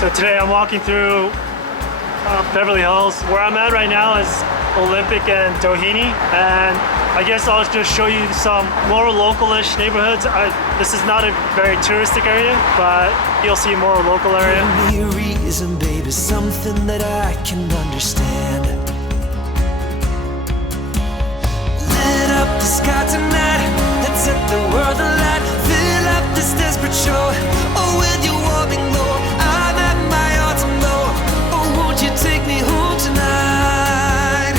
So today I'm walking through Beverly Hills. Where I'm at right now is Olympic and Doheny, and I guess I'll just show you some more local-ish neighborhoods. This is not a very touristic area, but you'll see more local area. Give me a reason, baby, something that I can understand. Lit up the sky tonight, let's set the world alight. Fill up this desperate show, oh, with your warming glow. I'm at my autumn low, oh, won't you take me home tonight?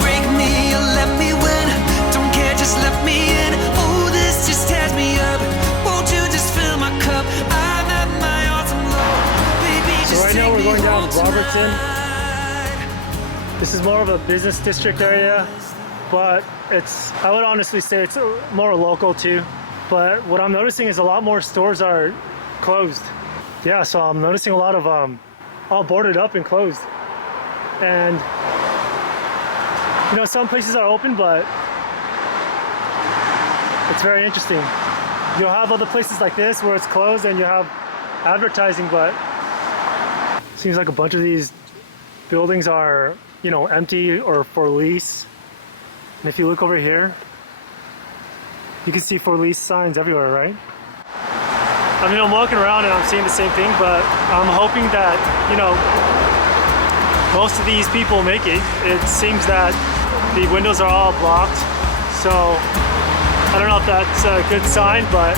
Break me or let me win, don't care, just let me in. Oh, this just tears me up, won't you just fill my cup? I'm at my autumn low, baby, just right now take we're me going down home Robertson. tonight. This is more of a business district area, but I would honestly say it's more local too. But what I'm noticing is a lot more stores are closed. Yeah, so I'm noticing a lot of all boarded up and closed. And you know, some places are open, but it's very interesting. You'll have other places like this where it's closed and you have advertising, but it seems like a bunch of these buildings are, you know, empty or for lease. And if you look over here, you can see for lease signs everywhere, right? I mean, I'm walking around and I'm seeing the same thing, but I'm hoping that, you know, most of these people make it. It seems that the windows are all blocked, so I don't know if that's a good sign, but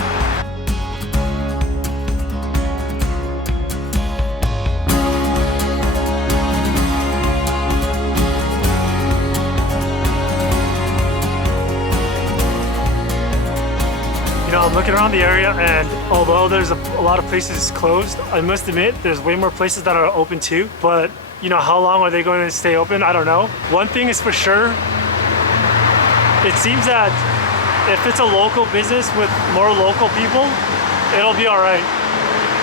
you know, I'm looking around the area, and although there's a lot of places closed, I must admit there's way more places that are open too. But you know, how long are they going to stay open? I don't know. One thing is for sure, it seems that if it's a local business with more local people, it'll be all right.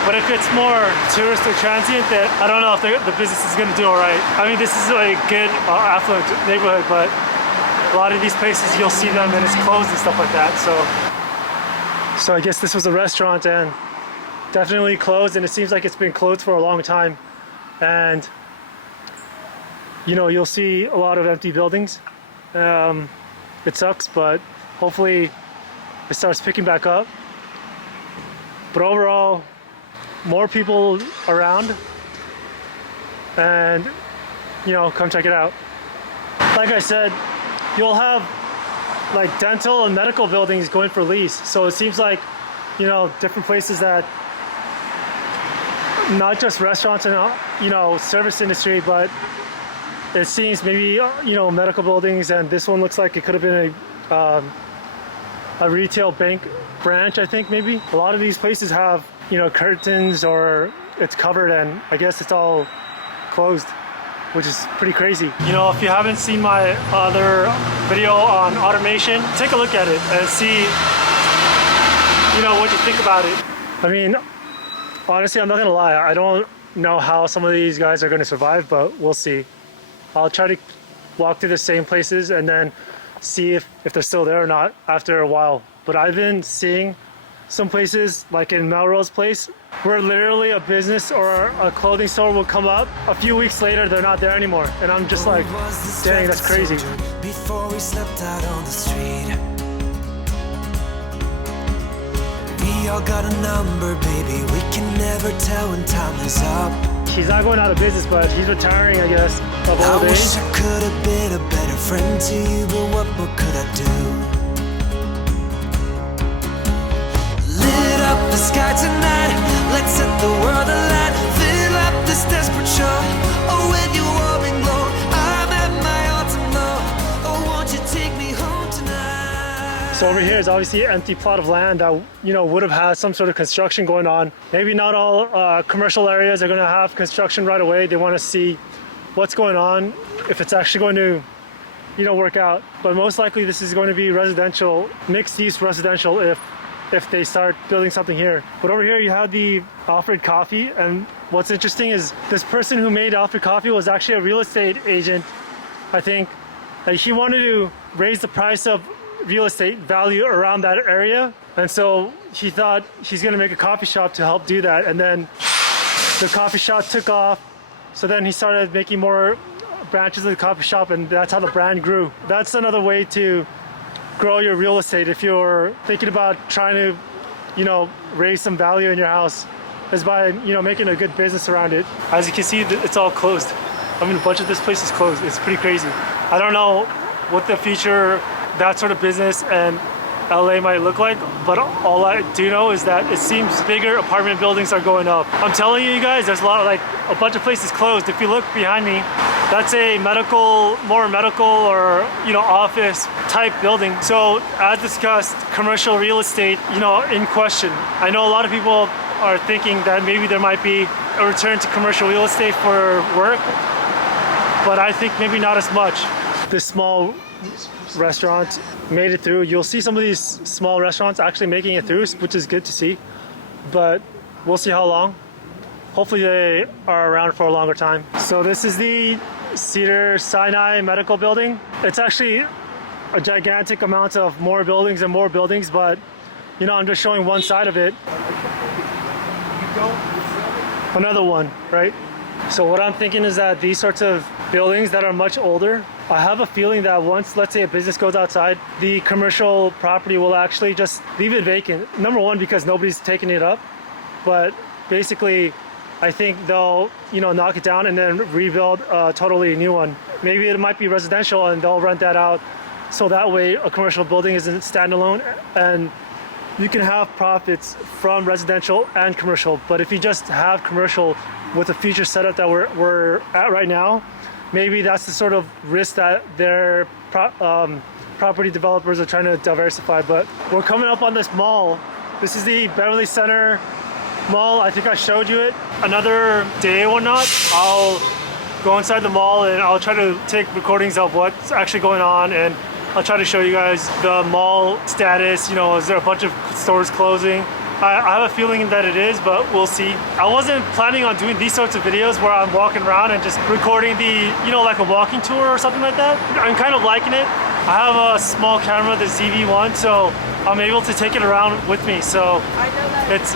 But if it's more tourist or transient, then I don't know if the business is going to do all right. I mean, this is a good affluent neighborhood, but a lot of these places you'll see them and it's closed and stuff like that. So I guess this was a restaurant and definitely closed, and it seems like it's been closed for a long time. And you know, you'll see a lot of empty buildings. It sucks, but hopefully it starts picking back up. But overall, more people around, and you know, come check it out. Like I said, you'll have like dental and medical buildings going for lease. So it seems like, you know, different places that, not just restaurants and, you know, service industry, but it seems maybe, you know, medical buildings, and this one looks like it could have been a retail bank branch, I think maybe. A lot of these places have, you know, curtains or it's covered, and I guess it's all closed, which is pretty crazy. You know, if you haven't seen my other video on automation, take a look at it and see, you know, what you think about it. I mean, honestly, I'm not gonna lie, I don't know how some of these guys are gonna survive, but we'll see. I'll try to walk through the same places and then see if they're still there or not after a while. But I've been seeing some places, like in Melrose Place, where literally a business or a clothing store will come up. A few weeks later, they're not there anymore. And I'm just like, dang, that's crazy. Before we slept out on the street, we all got a number, baby. We can never tell when time is up. He's not going out of business, but he's retiring, I guess, of old age. I wish I could have been a better friend to you, but what more could I do? Lit up the sky tonight, let's set the world alight. Fill up this desperate show, oh, with your warming glow. I'm at my autumn low, oh, won't you take me home tonight? So over here is obviously an empty plot of land that, you know, would have had some sort of construction going on. Maybe not all commercial areas are going to have construction right away. They want to see what's going on, if it's actually going to, you know, work out. But most likely this is going to be residential, mixed-use residential, if they start building something here. But over here you have the Alfred Coffee, and what's interesting is this person who made Alfred Coffee was actually a real estate agent, I think. He wanted to raise the price of real estate value around that area. And so he thought he's gonna make a coffee shop to help do that. And then the coffee shop took off. So then he started making more branches of the coffee shop, and that's how the brand grew. That's another way to grow your real estate if you're thinking about trying to, raise some value in your house, is by, making a good business around it. As you can see, it's all closed. I mean, a bunch of this place is closed. It's pretty crazy. I don't know what the future that sort of business and LA might look like, but all I do know is that it seems bigger apartment buildings are going up. I'm telling you guys, there's a bunch of places closed. If you look behind me, that's a more medical or office type building. So as discussed, commercial real estate, in question. I know a lot of people are thinking that maybe there might be a return to commercial real estate for work, but I think maybe not as much. This small restaurant made it through. You'll see some of these small restaurants actually making it through, which is good to see, but we'll see how long. Hopefully they are around for a longer time. So this is the Cedars-Sinai Medical Building. It's actually a gigantic amount of more buildings and more buildings, but I'm just showing one side of it. Another one, right? So what I'm thinking is that these sorts of buildings that are much older, I have a feeling that once, let's say, a business goes outside, the commercial property will actually just leave it vacant. Number one, because nobody's taking it up, but basically, I think they'll, knock it down and then rebuild a totally new one. Maybe it might be residential and they'll rent that out, so that way a commercial building isn't standalone and you can have profits from residential and commercial. But if you just have commercial with the future setup that we're at right now, maybe that's the sort of risk that their property developers are trying to diversify. But we're coming up on this mall. This is the Beverly Center Mall. I think I showed you it. Another day or not, I'll go inside the mall and I'll try to take recordings of what's actually going on, and I'll try to show you guys the mall status. Is there a bunch of stores closing? I have a feeling that it is, but we'll see. I wasn't planning on doing these sorts of videos where I'm walking around and just recording the, like a walking tour or something like that. I'm kind of liking it. I have a small camera, the ZV-1, so I'm able to take it around with me. So it's,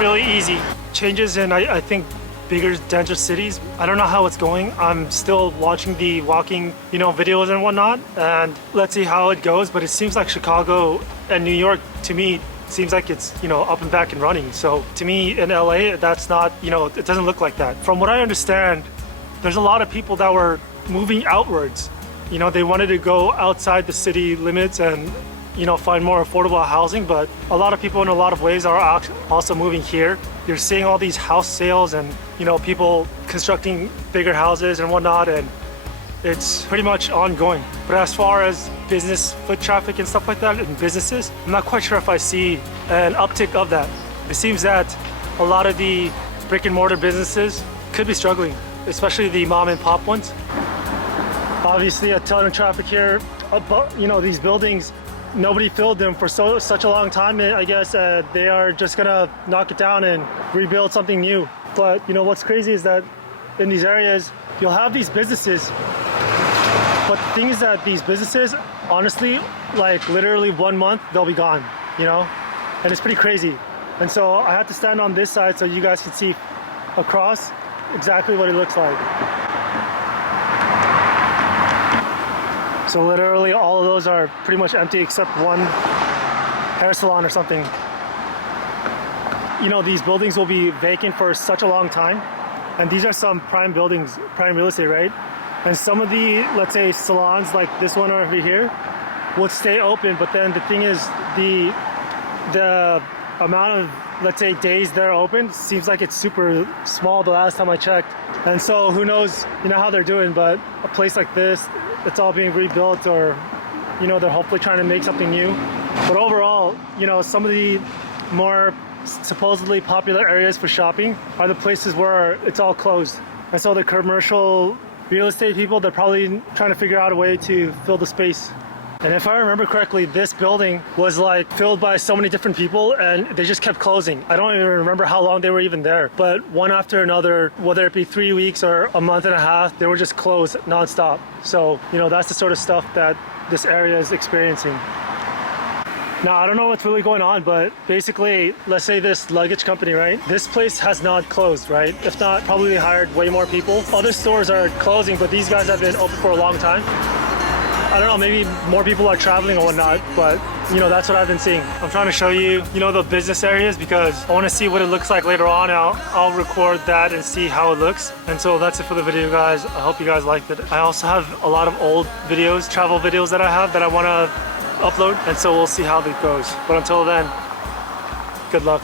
really easy. Changes in, I think, bigger, denser cities. I don't know how it's going. I'm still watching the walking, videos and whatnot, and let's see how it goes. But it seems like Chicago and New York, to me, seems like it's up and back and running. So to me in LA, that's not, it doesn't look like that. From what I understand, there's a lot of people that were moving outwards. They wanted to go outside the city limits and find more affordable housing, but a lot of people in a lot of ways are also moving here. You're seeing all these house sales and people constructing bigger houses and whatnot, and it's pretty much ongoing. But as far as business foot traffic and stuff like that in businesses, I'm not quite sure if I see an uptick of that. It seems that a lot of the brick and mortar businesses could be struggling, especially the mom and pop ones. Obviously a ton of traffic here, but these buildings, nobody filled them for such a long time. I guess they are just gonna knock it down and rebuild something new. But what's crazy is that in these areas, you'll have these businesses, but the thing is that these businesses, honestly, like literally 1 month, they'll be gone, and it's pretty crazy. And so I have to stand on this side so you guys can see across exactly what it looks like. So literally all of those are pretty much empty except one hair salon or something. These buildings will be vacant for such a long time, and these are some prime buildings, prime real estate, right? And some of the, let's say, salons like this one over here would stay open, but then the thing is, the amount of, let's say, days they're open seems like it's super small the last time I checked. And so who knows, how they're doing, but a place like this, it's all being rebuilt, or, they're hopefully trying to make something new. But overall, some of the more supposedly popular areas for shopping are the places where it's all closed. And so the commercial real estate people, they're probably trying to figure out a way to fill the space. And if I remember correctly, this building was filled by so many different people, and they just kept closing. I don't even remember how long they were even there, but one after another, whether it be 3 weeks or a month and a half, they were just closed nonstop. So, that's the sort of stuff that this area is experiencing. Now, I don't know what's really going on, but basically, let's say this luggage company, right? This place has not closed, right? If not, probably they hired way more people. Other stores are closing, but these guys have been open for a long time. I don't know, maybe more people are traveling or whatnot, but you know, that's what I've been seeing. I'm trying to show you, you know, the business areas because I want to see what it looks like later on. I'll record that and see how it looks. And so that's it for the video, guys. I hope you guys liked it. I also have a lot of old videos, travel videos that I have that I want to upload, and so we'll see how that goes. But until then, good luck.